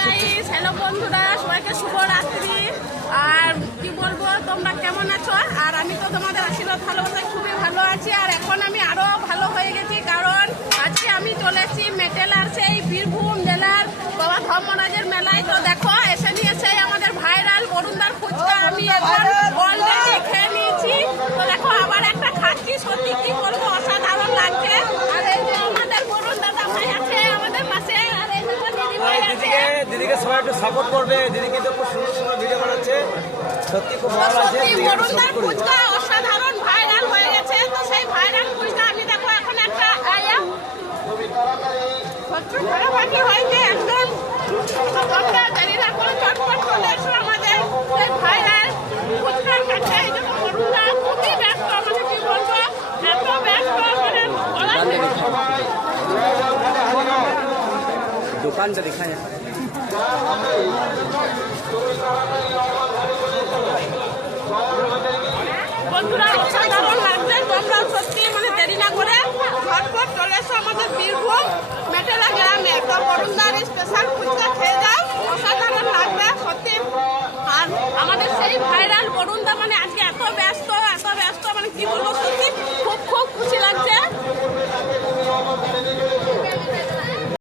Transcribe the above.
Guys, hello বন্ধুরা, সবাইকে শুভরাত্রি। আর কি বলবো, তোমরা কেমন আছো? আর আমি তো তোমাদের আশীর্বাদ ভালোবাসায় খুবই ভালো আছি। আর এখন আমি আরো ভালো হয়ে গেছি, কারণ আজকে আমি চলে এসেছি মেটেলার সেই বীরভূম জেলার বাবা ধর্মরাজের মেলায়। তো দেখো, এসে নিয়েছে আমাদের ভাইরাল বরুণদার ফুচকা। আমি এখন অলরেডি খেয়ে নিয়েছি। তো দেখো, আবার একটা খাচ্ছি। সত্যি কি বলবো, অসাধারণ লাগছে। আর এই যে আমাদের বরুণ দাদা ভাই আছে আমাদের পাশে, আর এই যে দিদি ভাই আছে। দিদিকে সবাই একটু সাপোর্ট করবে। দিদিকে তো খুব সুন্দর সুন্দর ভিডিও বানাচ্ছে, সত্যি খুব ভালো লাগছে। বরুণদার ফুচকা অসাধারণ ভাইরাল হয়ে গেছে। তো সেই ভাইরাল ফুচকা আমি দেখো এখন একটা ফাটাফাটি হয়েছে একদম। তোমরা দেরি না করে চটপট চলে এসো আমাদের সেই ভাইরাল ফুচকার কাছে। এই দেখো, বরুণদা খুবই ব্যস্ত, আমাকে কি বলবো, এত ব্যস্ত মানে বলার নেই। দোকানটা দেখা যায়। বন্ধুরা, অসাধারণ লাগছে। তোমরা সত্যি মানে দেরি না করে ঝটপট চলে এসো আমাদের বীরভূম